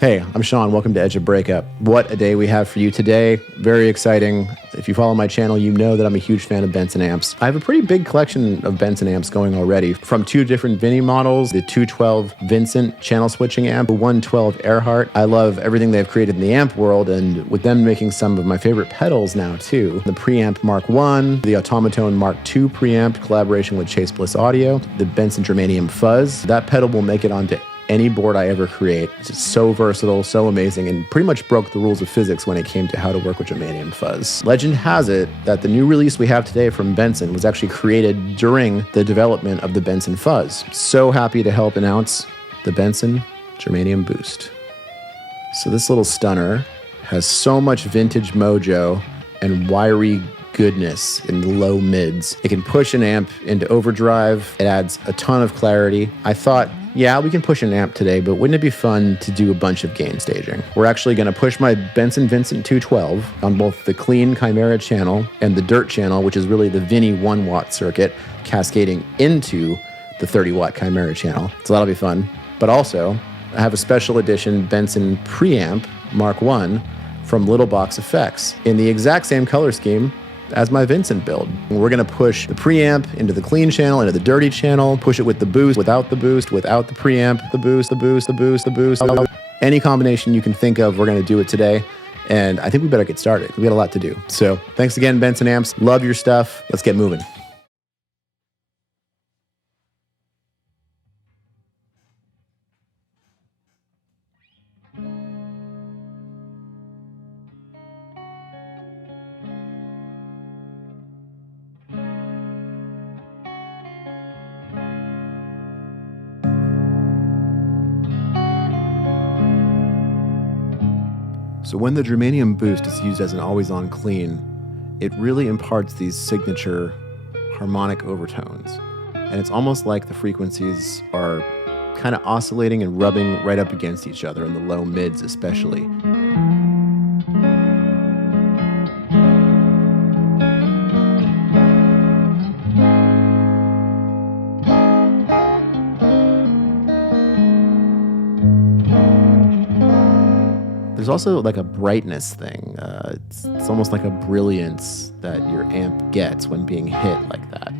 Hey, I'm Sean. Welcome to Edge of Breakup. What a day we have for you today. Very exciting. If you follow my channel, you know that I'm a huge fan of Benson Amps. I have a pretty big collection of Benson Amps going already, from two different Vinny models, the 212 Vincent channel switching amp, the 112 Earhart. I love everything they've created in the amp world, and with them making some of my favorite pedals now too. The Preamp Mark I, the Automaton Mark II Preamp, collaboration with Chase Bliss Audio, the Benson Germanium Fuzz. That pedal will make it onto any board I ever create. It's just so versatile, so amazing, and pretty much broke the rules of physics when it came to how to work with Germanium Fuzz. Legend has it that the new release we have today from Benson was actually created during the development of the Benson Fuzz. So happy to help announce the Benson Germanium Boost. So this little stunner has so much vintage mojo and wiry goodness in the low mids. It can push an amp into overdrive. It adds a ton of clarity. I thought, yeah, we can push an amp today, but wouldn't it be fun to do a bunch of gain staging? We're actually going to push my Benson Vincent 212 on both the clean Chimera channel and the dirt channel, which is really the Vinny 1-watt circuit, cascading into the 30-watt Chimera channel. So that'll be fun. But also, I have a special edition Benson Preamp Mark I from Little Box Effects in the exact same color scheme as my Vincent build. We're gonna push the preamp into the clean channel, into the dirty channel, push it with the boost, without the boost, without the preamp, the boost, the boost, the boost, the boost. Any combination you can think of, we're gonna do it today. And I think we better get started. We got a lot to do. So thanks again, Benson Amps. Love your stuff. Let's get moving. So when the Germanium Boost is used as an always-on clean, it really imparts these signature harmonic overtones. And it's almost like the frequencies are kind of oscillating and rubbing right up against each other, in the low mids especially. There's also like a brightness thing. It's almost like a brilliance that your amp gets when being hit like that.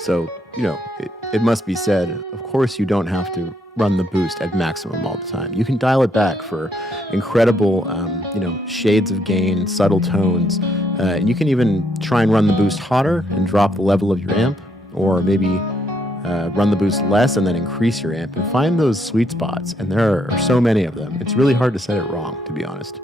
So, it must be said, of course you don't have to run the boost at maximum all the time. You can dial it back for incredible, shades of gain, subtle tones. And you can even try and run the boost hotter and drop the level of your amp, or maybe run the boost less and then increase your amp, and find those sweet spots. And there are so many of them. It's really hard to set it wrong, to be honest.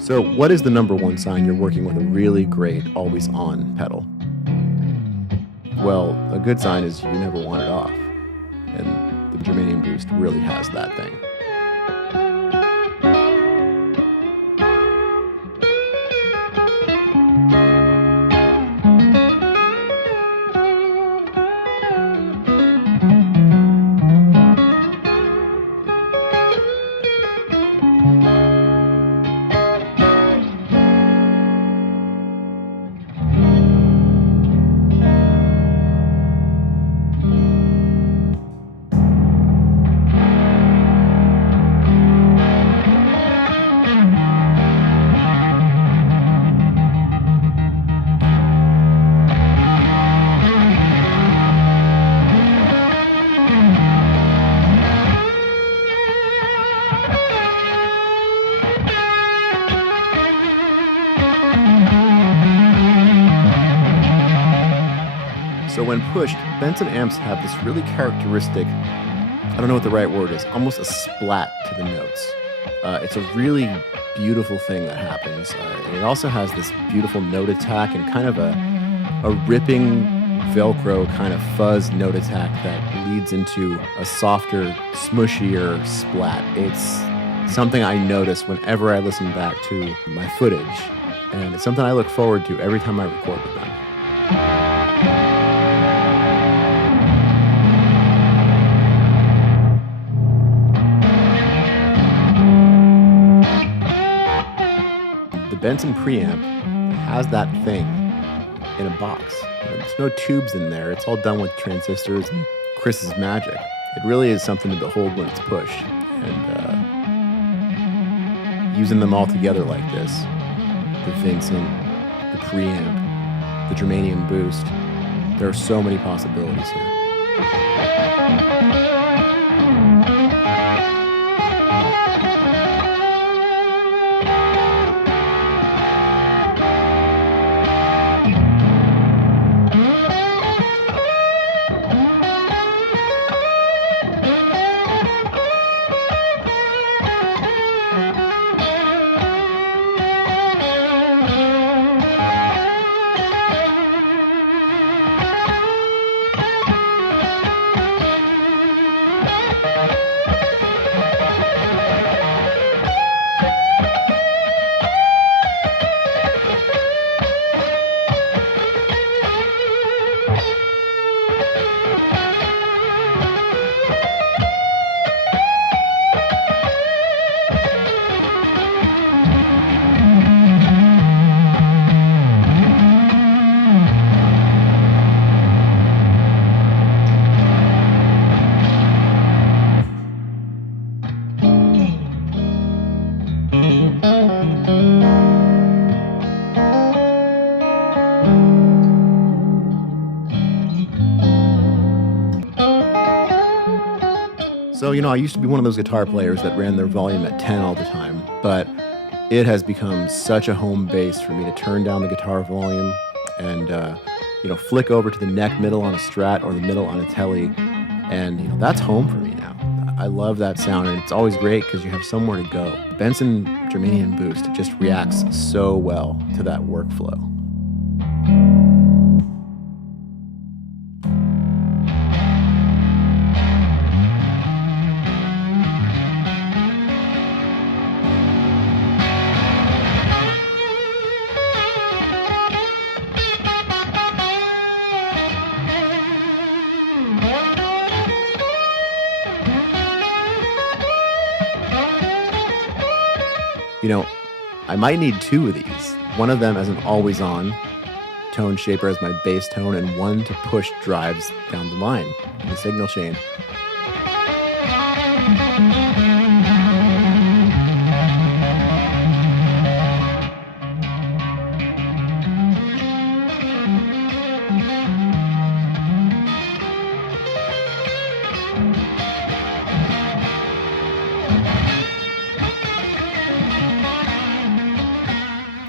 So what is the number one sign you're working with a really great always-on pedal? Well, a good sign is you never want it off. And the Germanium Boost really has that thing. So when pushed, Benson amps have this really characteristic, I don't know what the right word is, almost a splat to the notes. It's a really beautiful thing that happens. And it also has this beautiful note attack and kind of a ripping Velcro kind of fuzz note attack that leads into a softer, smushier splat. It's something I notice whenever I listen back to my footage, and it's something I look forward to every time I record with them. The Benson Preamp has that thing in a box. There's no tubes in there. It's all done with transistors and Chris's magic. It really is something to behold when it's pushed. And using them all together like this, the Vincent, the Preamp, the Germanium Boost, there are so many possibilities here. So, I used to be one of those guitar players that ran their volume at 10 all the time, but it has become such a home base for me to turn down the guitar volume and, flick over to the neck middle on a Strat or the middle on a Tele, and, that's home for me now. I love that sound, and it's always great because you have somewhere to go. Benson Germanium Boost just reacts so well to that workflow. I might need two of these. One of them as an always-on tone shaper as my bass tone, and one to push drives down the line in the signal chain.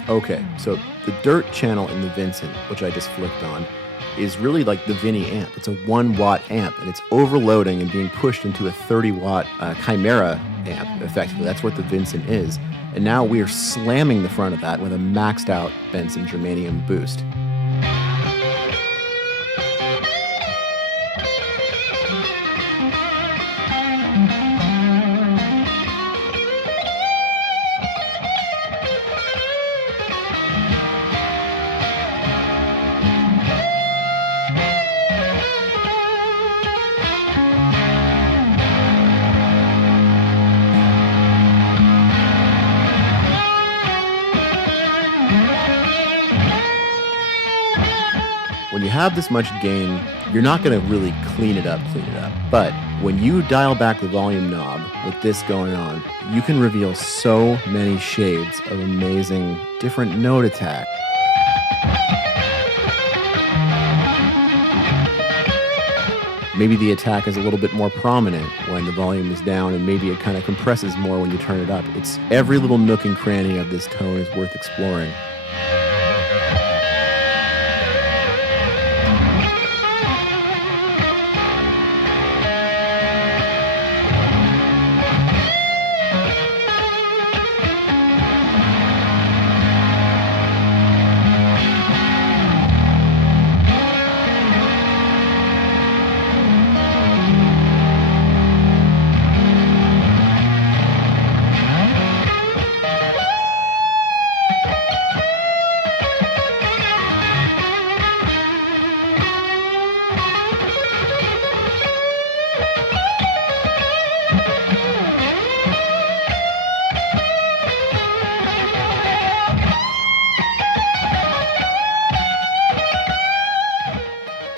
Okay, so the dirt channel in the Vincent, which I just flicked on, is really like the Vinny amp. It's a 1-watt amp, and it's overloading and being pushed into a 30-watt Chimera amp, effectively. That's what the Vincent is. And now we are slamming the front of that with a maxed out Benson Germanium Boost. When you have this much gain, you're not going to really clean it up. But when you dial back the volume knob with this going on, you can reveal so many shades of amazing different note attack. Maybe the attack is a little bit more prominent when the volume is down, and maybe it kind of compresses more when you turn it up. It's every little nook and cranny of this tone is worth exploring.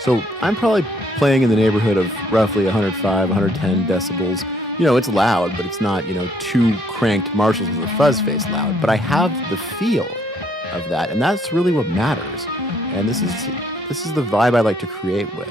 So I'm probably playing in the neighborhood of roughly 105, 110 decibels. You know, it's loud, but it's not, you know, two cranked Marshalls with a fuzz face loud. But I have the feel of that, and that's really what matters. And this is the vibe I like to create with.